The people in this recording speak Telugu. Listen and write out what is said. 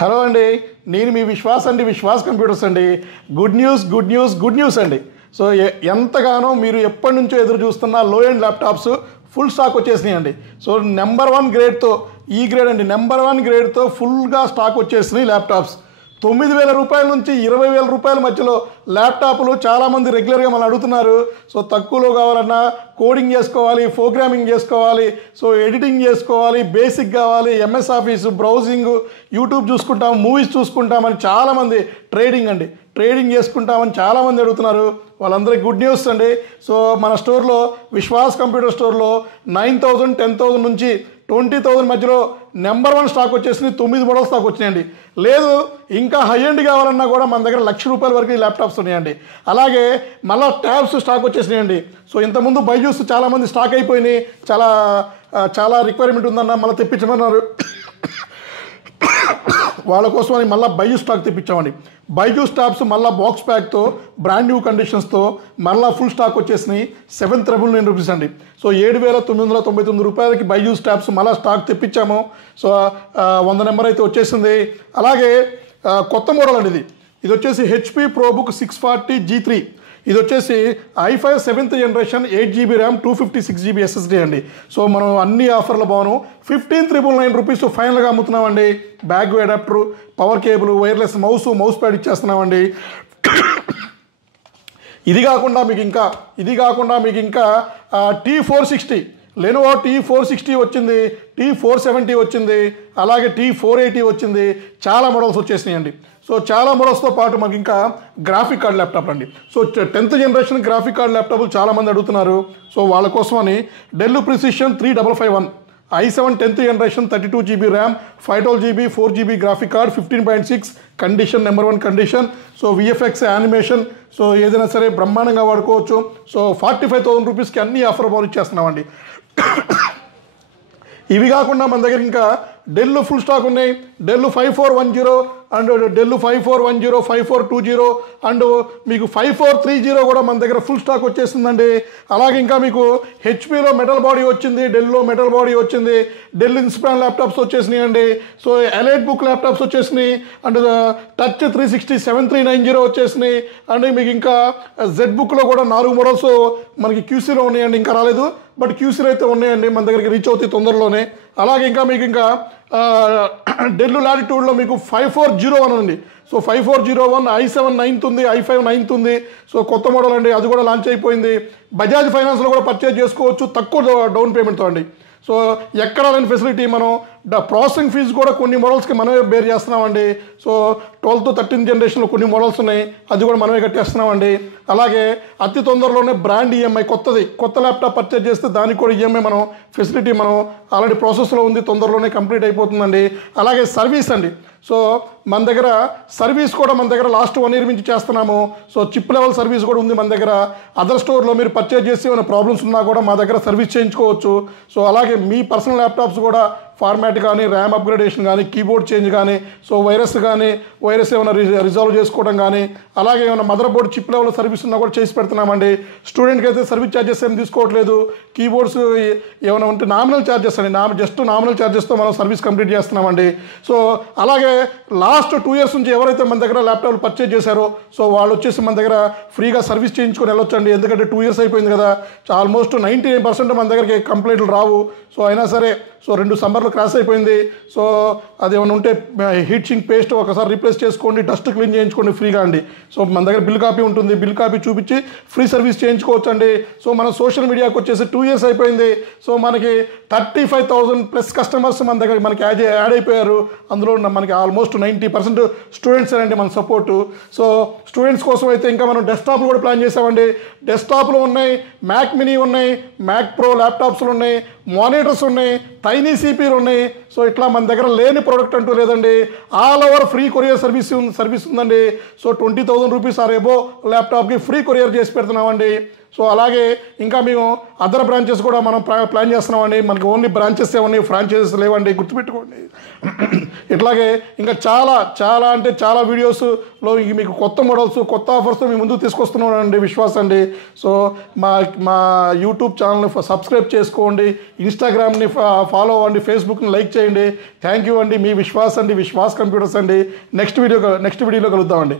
హలో అండి, నేను మీ విశ్వాస్ అండి, విశ్వాస్ కంప్యూటర్స్ అండి. గుడ్ న్యూస్ అండి. సో ఎంతగానో మీరు ఎప్పటి నుంచో ఎదురు చూస్తున్న లో ఎండ్ ల్యాప్టాప్స్ ఫుల్ స్టాక్ వచ్చేసినాయి అండి. సో నెంబర్ 1 గ్రేడ్తో, ఈ గ్రేడ్ అండి, నెంబర్ 1 గ్రేడ్తో ఫుల్గా స్టాక్ వచ్చేసినాయి ల్యాప్టాప్స్. 9,000 రూపాయల నుంచి 20,000 రూపాయల మధ్యలో ల్యాప్టాప్లు చాలామంది రెగ్యులర్గా మనం అడుగుతున్నారు. సో తక్కువలో కావాలన్నా కోడింగ్ చేసుకోవాలి, ప్రోగ్రామింగ్ చేసుకోవాలి, సో ఎడిటింగ్ చేసుకోవాలి, బేసిక్ కావాలి, ఎంఎస్ ఆఫీస్, బ్రౌజింగ్, యూట్యూబ్ చూసుకుంటాం, మూవీస్ చూసుకుంటామని చాలామంది, ట్రేడింగ్ చేసుకుంటామని చాలామంది అడుగుతున్నారు. వాళ్ళందరికీ గుడ్ న్యూస్ అండి. సో మన స్టోర్లో, విశ్వాస్ కంప్యూటర్ స్టోర్లో 9,000, 10,000 నుంచి 20,000 మధ్యలో నెంబర్ 1 స్టాక్ వచ్చేసి 9 మోడల్ స్టాక్ వచ్చినాయండి. లేదు ఇంకా హై ఎండ్ కావాలన్నా కూడా మన దగ్గర ₹1,00,000 వరకు ఈ ల్యాప్టాప్స్ ఉన్నాయండి. అలాగే మళ్ళీ ట్యాబ్స్ స్టాక్ వచ్చేసినాయండి. సో ఇంతకుముందు బైజూస్ చాలామంది స్టాక్ అయిపోయినాయి, చాలా రిక్వైర్మెంట్ ఉందన్న మళ్ళీ తెప్పించమన్నారు. వాళ్ళ కోసమని మళ్ళీ బైజూస్ స్టాక్ తెప్పించామండి. బైజూస్ ట్యాబ్స్ మళ్ళీ బాక్స్ ప్యాక్తో, బ్రాండ్ న్యూ కండిషన్స్తో మళ్ళీ ఫుల్ స్టాక్ వచ్చేసినాయి. 7,999 రూపీస్ అండి. సో 7,999 రూపాయలకి బైజూస్ ట్యాబ్స్ మళ్ళీ స్టాక్ తెప్పించాము. సో 100 నెంబర్ అయితే వచ్చేసింది. అలాగే కొత్త మోడల్ అండి, ఇది వచ్చేసి HP ProBook 640 G3. ఇది వచ్చేసి i5 7th generation 8GB RAM 256GB SSD అండి. సో మనం అన్ని ఆఫర్లు బాగును 15,999 రూపీస్ ఫైనల్గా అమ్ముతున్నామండి. Bag adapter, power cable, wireless mouse pad ఇచ్చేస్తున్నామండి. ఇది కాకుండా మీకు ఇంకా T460, లెనోవో T460 వచ్చింది, T470 వచ్చింది, అలాగే T480 వచ్చింది. చాలా మోడల్స్ వచ్చేసినాయండి. సో చాలా మోడల్స్తో పాటు మాకు ఇంకా గ్రాఫిక్ కార్డ్ ల్యాప్టాప్ అండి. So 10th generation graphic card ల్యాప్టాప్లు చాలామంది అడుగుతున్నారు. సో వాళ్ళ కోసమని డెల్ ప్రిసిషన్ 3551 i7 10th జనరేషన్ 32GB ర్యామ్ 512GB 4GB గ్రాఫిక్ కార్డ్ 15.6 condition, number 1 condition. So VFX animation, so ఏదైనా సరే బ్రహ్మాండంగా వాడుకోవచ్చు. సో 45,000 రూపీస్కి అన్ని ఆఫర్ బాల్ ఇచ్చేస్తున్నామండి. ఇవి కాకుండా మన దగ్గర ఇంకా డెల్ ఫుల్ స్టాక్ ఉన్నాయి. డెల్ 5410 అండ్ డెల్ 5410, 5420 అండ్ మీకు 5430 కూడా మన దగ్గర ఫుల్ స్టాక్ వచ్చేసిందండి. అలాగే ఇంకా మీకు హెచ్పిలో మెటల్ బాడీ వచ్చింది, డెల్లో మెటల్ బాడీ వచ్చింది, డెల్ ఇన్స్పాన్ ల్యాప్టాప్స్ వచ్చేసినాయి అండి. సో ఎలైట్ బుక్ ల్యాప్టాప్స్ వచ్చేసినాయి అండ్ టచ్ 360 7390 వచ్చేసినాయి. అండ్ మీకు ఇంకా జెడ్ బుక్లో కూడా 4 మోడల్స్ మనకి క్యూసీలో ఉన్నాయండి, ఇంకా రాలేదు, బట్ క్యూసీలో అయితే ఉన్నాయండి, మన దగ్గరికి రీచ్ అవుతాయి తొందరలోనే. అలాగే ఇంకా మీకు ఇంకా డెల్ లాటిట్యూడ్లో మీకు 5401 ఉంది. సో 5401 i7 9th ఉంది, i5 9th ఉంది. సో కొత్త మోడల్ అండి, అది కూడా లాంచ్ అయిపోయింది. బజాజ్ ఫైనాన్స్లో కూడా పర్చేజ్ చేసుకోవచ్చు తక్కువ డౌన్ పేమెంట్తో అండి. సో ఎక్కడ లేని ఫెసిలిటీ, మనం ప్రాసెసింగ్ ఫీజు కూడా కొన్ని మోడల్స్కి మనమే బేర్ చేస్తున్నామండి. సో 12th to 13th జనరేషన్లో కొన్ని మోడల్స్ ఉన్నాయి, అది కూడా మనమే కట్టేస్తున్నామండి. అలాగే అతి తొందరలోనే బ్రాండ్ ఈఎంఐ కొత్త ల్యాప్టాప్ పర్చేజ్ చేస్తే దానికి కూడా ఈఎంఐ మనం ఫెసిలిటీ మనం ఆల్రెడీ ప్రాసెస్లో ఉంది, తొందరలోనే కంప్లీట్ అయిపోతుందండి. అలాగే సర్వీస్ అండి. సో మన దగ్గర సర్వీస్ కూడా మన దగ్గర లాస్ట్ 1 year నుంచి చేస్తున్నాము. సో చిప్ లెవెల్ సర్వీస్ కూడా ఉంది మన దగ్గర. అదర్ స్టోర్లో మీరు పర్చేజ్ చేసి ఏమైనా ప్రాబ్లమ్స్ ఉన్నా కూడా మా దగ్గర సర్వీస్ చేయించుకోవచ్చు. సో అలాగే మీ పర్సనల్ ల్యాప్టాప్స్ కూడా ఫార్మాట్ కానీ, ర్యామ్ అప్గ్రేడేషన్ కానీ, కీబోర్డ్ చేంజ్ కానీ, సో వైరస్ ఏమైనా రిజాల్వ్ చేసుకోవడం కానీ, అలాగే ఏమైనా mother board chip level service ఉన్నా కూడా చేసి పెడుతున్నామండి. స్టూడెంట్కి అయితే సర్వీస్ ఛార్జెస్ ఏం తీసుకోవట్లేదు. కీబోర్డ్స్ ఏమైనా ఉంటే నామినల్ ఛార్జెస్ అండి, జస్ట్ నామినల్ ఛార్జెస్తో మనం సర్వీస్ కంప్లీట్ చేస్తున్నామండి. సో అలాగే లాస్ట్ 2 years నుంచి ఎవరైతే మన దగ్గర ల్యాప్టాప్లు పర్చేజ్ చేశారో సో వాళ్ళు వచ్చేసి మన దగ్గర ఫ్రీగా సర్వీస్ చేయించుకొని వెళ్ళొచ్చండి. ఎందుకంటే 2 years అయిపోయింది కదా, ఆల్మోస్ట్ 99% మన దగ్గరికి కంప్లైంట్లు రావు. సో అయినా సరే, సో 2 సమ్మర్లు క్రాష్ అయిపోయింది. సో అది ఏమైనా ఉంటే హీట్ సింక్ పేస్ట్ ఒకసారి రీప్లేస్ చేసుకోండి, డస్ట్ క్లీన్ చేయించుకోండి ఫ్రీగా అండి. సో మన దగ్గర బిల్ కాపీ ఉంటుంది, బిల్ కాపీ చూపించి ఫ్రీ సర్వీస్ చేయించుకోవచ్చు అండి. సో మన సోషల్ మీడియాకి వచ్చేసి 2 years అయిపోయింది. సో మనకి 35,000+ కస్టమర్స్ మన దగ్గర మనకి యాడ్ అయిపోయారు. అందులో మనకి ఆల్మోస్ట్ 90% స్టూడెంట్స్ అండి మన సపోర్టు. సో స్టూడెంట్స్ కోసం అయితే ఇంకా మనం డెస్క్టాప్లు కూడా ప్లాన్ చేసామండి. డెస్క్టాప్లు ఉన్నాయి, మ్యాక్ మినీ ఉన్నాయి, మ్యాక్ ప్రో ల్యాప్టాప్స్లు ఉన్నాయి, మానిటర్స్ ఉన్నాయి, టైనీ సిపిలు ఉన్నాయి. సో ఇట్లా మన దగ్గర లేని ప్రోడక్ట్ అంటూ లేదండి. All over free courier service ఉందండి. సో 20,000 రూపీస్ ఆర్ ఎబో ల్యాప్టాప్కి ఫ్రీ కొరియర్ చేసి పెడుతున్నామండి. సో అలాగే ఇంకా మేము అదర్ బ్రాంచెస్ కూడా మనం ప్లాన్ చేస్తున్నామండి. మనకి ఓన్లీ బ్రాంచెస్ ఏమన్నా ఫ్రాంచైజెస్ లేవండి, గుర్తుపెట్టుకోండి. ఇట్లాగే ఇంకా చాలా అంటే చాలా వీడియోస్లో మీకు కొత్త మోడల్స్ కొత్త ఆఫర్స్ మీ ముందుకు తీసుకొస్తున్నానండి విశ్వాస్ అండి. సో మా యూట్యూబ్ ఛానల్ని సబ్స్క్రైబ్ చేసుకోండి, ఇన్స్టాగ్రామ్ని ఫాలో అవ్వండి, ఫేస్బుక్ని లైక్ చేయండి. థ్యాంక్ యూ అండి. మీ విశ్వాస్ అండి, విశ్వాస్ కంప్యూటర్స్ అండి. నెక్స్ట్ వీడియోలో కలుద్దామండి.